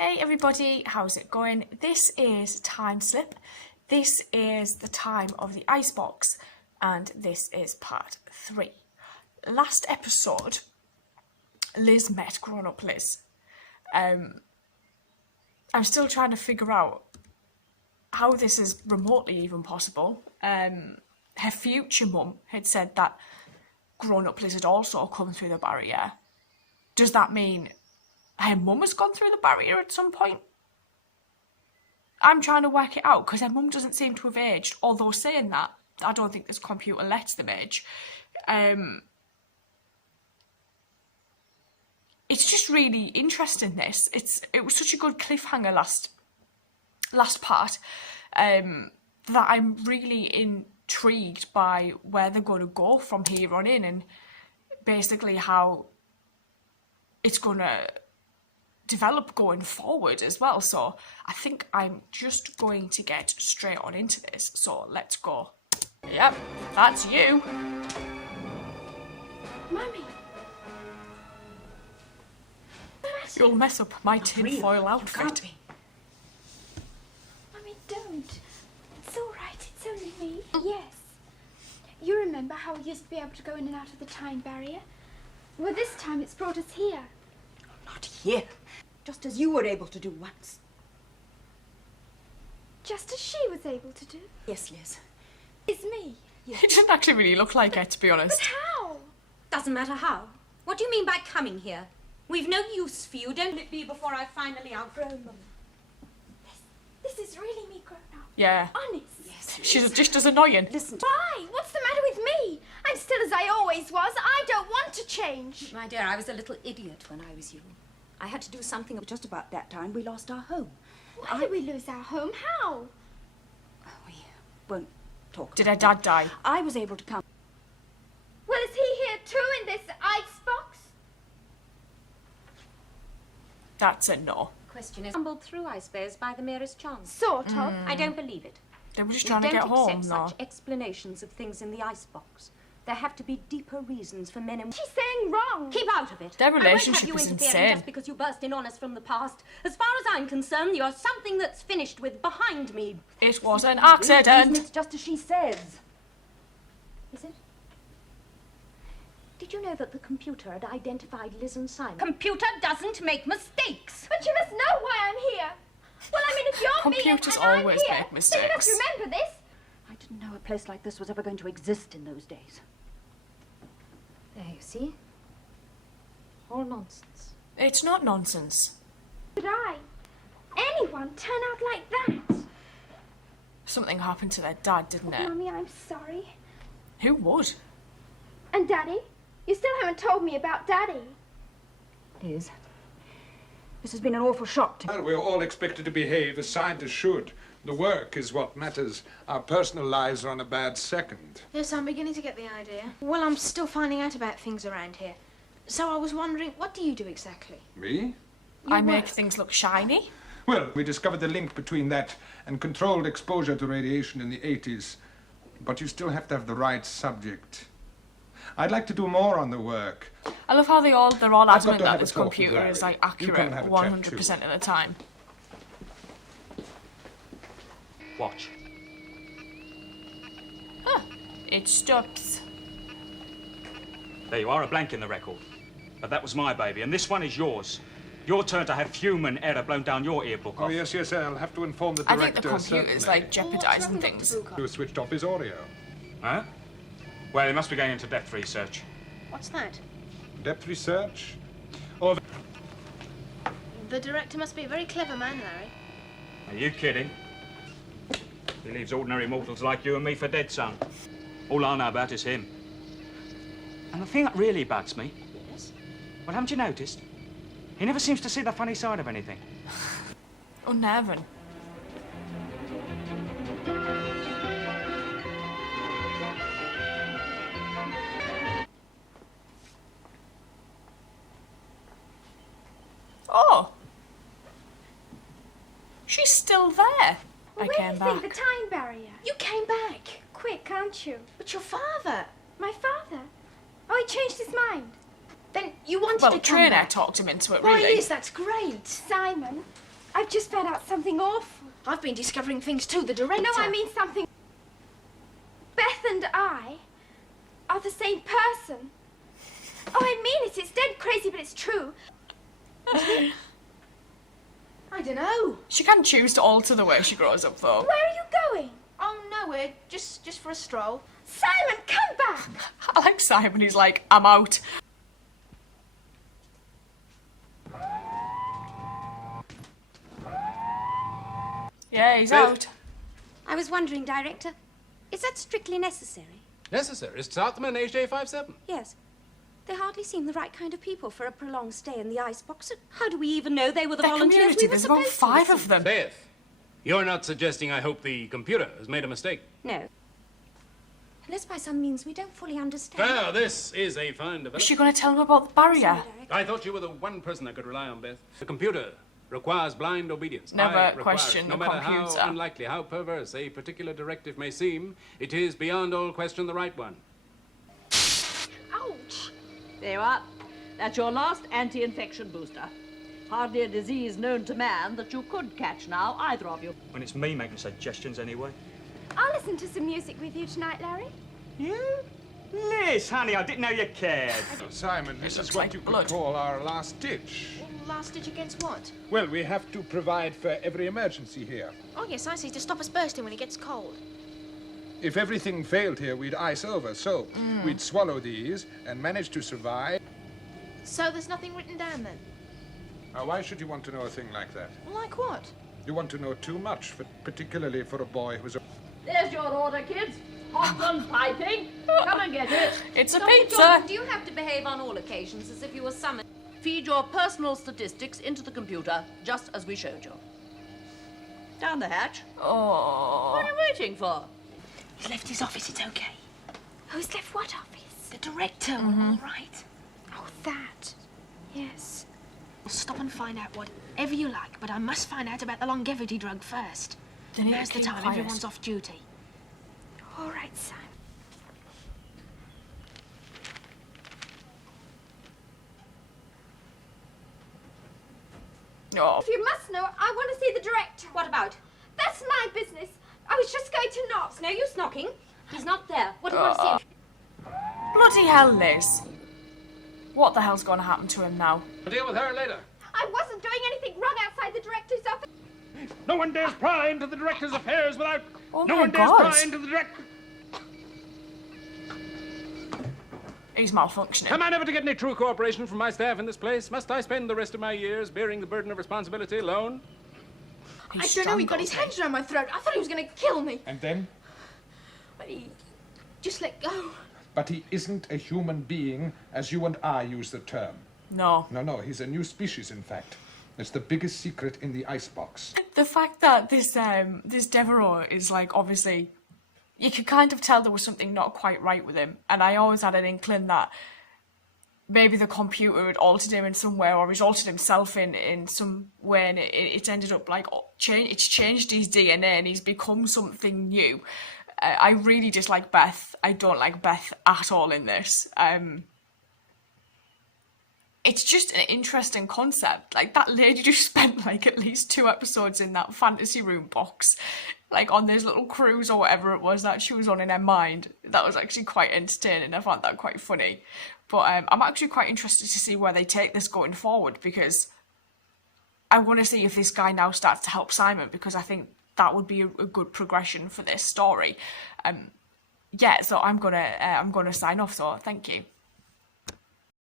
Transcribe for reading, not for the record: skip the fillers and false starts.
Hey everybody, how's it going? This is Timeslip. This is the time of the icebox, and this is part 3. Last episode, Liz met grown-up Liz. I'm still trying to figure out how this is remotely even possible. Her future mum had said that grown-up Liz had also come through the barrier. Does that mean her mum has gone through the barrier at some point? I'm trying to work it out because her mum doesn't seem to have aged. Although saying that, I don't think this computer lets them age. It's just really interesting. It was such a good cliffhanger last part that I'm really intrigued by where they're going to go from here on in, and basically how it's going to develop going forward as well. So I think I'm just going to get straight on into this. So let's go. Yep, that's you. Mummy. You'll mess up my tinfoil outfit. Mummy, don't. It's all right. It's only me. Yes. You remember how we used to be able to go in and out of the time barrier? Well, this time it's brought us here. Not here. Just as you were able to do once. Just as she was able to do? Yes, Liz. It's me. It doesn't actually really look like her, to be honest. But how? Doesn't matter how. What do you mean by coming here? We've no use for you. Don't let it be before I finally outgrown them. This is really me grown up. Yeah. Honest. Yes. She's just as annoying. Listen. Why? What's the matter with me? I'm still as I always was. I don't want to change. My dear, I was a little idiot when I was you. I had to do something. Just about that time we lost our home. Why did we lose our home? How? We won't talk. Did her dad die? I was able to come. Well, is he here too in this icebox? That's a no. Question is stumbled through, I suppose, by the merest chance. Sort of. I don't believe it. They were just We trying to don't get home, accept though. such explanations of things in the icebox. There have to be deeper reasons for men and... She's saying wrong. Keep out of it. Their I won't relationship have you is interfering insane. just because you burst in on us from the past. As far as I'm concerned, you're something that's finished with behind me. It was an Isn't accident. it just as she says? Is it? Did you know that the computer had identified Liz and Simon? Computer doesn't make mistakes. But you must know why I'm here. Well, I mean, if you're Computers me and I'm always here, make then you must mistakes. remember this. I didn't know a place like this was ever going to exist in those days. There, you see? All nonsense. It's not nonsense. Could anyone turn out like that? Something happened to their dad, didn't it? Mummy, I'm sorry. Who would? And Daddy? You still haven't told me about Daddy. Liz, this has been an awful shock to me. Well, we're all expected to behave as scientists should. The work is what matters. Our personal lives are on a bad second. Yes, I'm beginning to get the idea. Well, I'm still finding out about things around here. So I was wondering, what do you do exactly? Me? I make things look shiny. Well, we discovered the link between that and controlled exposure to radiation in the 80s. But you still have to have the right subject. I'd like to do more on the work. I love how they're all I've got adamant to that have a this talk with computer is Larry. like You come accurate and have a chat, 100% of the time. Watch. Huh. It stops. There you are, a blank in the record. But that was my baby, and this one is yours. Your turn to have human error blown down your earbook Oh, off. yes, I'll have to inform the I director. think the computer's like jeopardising things. Who switched off his audio. Huh? Well, he must be going into depth research. What's that? Depth research? Or The director must be a very clever man, Larry. Are you kidding? He leaves ordinary mortals like you and me for dead, son. All I know about is him. And the thing that really bugs me... Yes? Well, haven't you noticed? He never seems to see the funny side of anything. Unnerving. Oh! She's still there. I Where do came you back. think the time barrier? You came back. Quick, can't you? But your father. My father? Oh, he changed his mind. Then you wanted Well, to come Trainer back. talked him into it, Why, really. yes, that's great. Simon, I've just found out something awful. I've been discovering things too, the director. No, I mean something. Beth and I are the same person. Oh, I mean it. It's dead crazy, but it's true. I don't know. She can choose to alter the way she grows up, though. Where are you going? Oh, nowhere. Just for a stroll. Simon, come back! I like Simon, he's like, I'm out. Yeah, he's Beth? out. I was wondering, Director, is that strictly necessary? Necessary. It's Southman HJ57. Yes. They hardly seem the right kind of people for a prolonged stay in the icebox. How do we even know they were the Their volunteers community, we were there's about supposed 5 to of them. Beth, you're not suggesting I hope the computer has made a mistake. No. Unless by some means we don't fully understand. Well, this is a fine Is development. she going to tell him about the barrier? I thought you were the one person I could rely on, Beth. The computer requires blind obedience. Never I require question it. No the matter computer. how unlikely, how perverse a particular directive may seem, it is beyond all question the right one. Ouch! There you are. That's your last anti-infection booster. Hardly a disease known to man that you could catch now, either of you. When it's me making suggestions anyway. I'll listen to some music with you tonight, Larry. You? Liz, honey, I didn't know you cared. Simon, this looks is what like you could blood. call our last ditch. Last ditch against what? Well, we have to provide for every emergency here. Oh, yes, I see. To stop us bursting when it gets cold. If everything failed here, we'd ice over, so we'd swallow these and manage to survive. So there's nothing written down then? Now, why should you want to know a thing like that? Like what? You want to know too much, particularly for a boy who's a... There's your order, kids. Hot and piping. Come and get it. It's a Dr. pizza. Jordan, do you have to behave on all occasions as if you were summoned? Feed your personal statistics into the computer, just as we showed you. Down the hatch. Oh. What are you waiting for? He's left his office. It's okay. Who's left what office? The director. All right. Oh, that. Yes. We'll stop and find out whatever you like, but I must find out about the longevity drug first. They need to Now's the keep time. quiet. Everyone's off duty. All right, Simon. Oh. If you must know, I want to see the director. What about? That's my business. I was just going to knock. It's no use knocking. He's not there. What do you want to see him? Bloody hell, Liz. What the hell's going to happen to him now? I'll deal with her later. I wasn't doing anything wrong outside the director's office. No one dares pry into the director's affairs without... Oh no my one dares God. pry into the director... He's malfunctioning. Am I never to get any true cooperation from my staff in this place? Must I spend the rest of my years bearing the burden of responsibility alone? He's I don't know. He got his strangled hands around my throat. I thought he was going to kill me. And then? But he just let go. But he isn't a human being, as you and I use the term. me. No. No, he's a new species, in fact. It's the biggest secret in the icebox. The fact that this Devereaux is like, obviously, you could kind of tell there was something not quite right with him, and I always had an inkling that maybe the computer had altered him in some way, or he's altered himself in some way, and it's ended up like it's changed his DNA and he's become something new. I really dislike Beth. I don't like Beth at all in this. It's just an interesting concept. Like, that lady just spent like at least 2 episodes in that fantasy room box, like on this little cruise or whatever it was that she was on in her mind. That was actually quite entertaining. I found that quite funny. But I'm actually quite interested to see where they take this going forward, because I want to see if this guy now starts to help Simon, because I think that would be a good progression for this story. Yeah, so I'm gonna sign off. So thank you.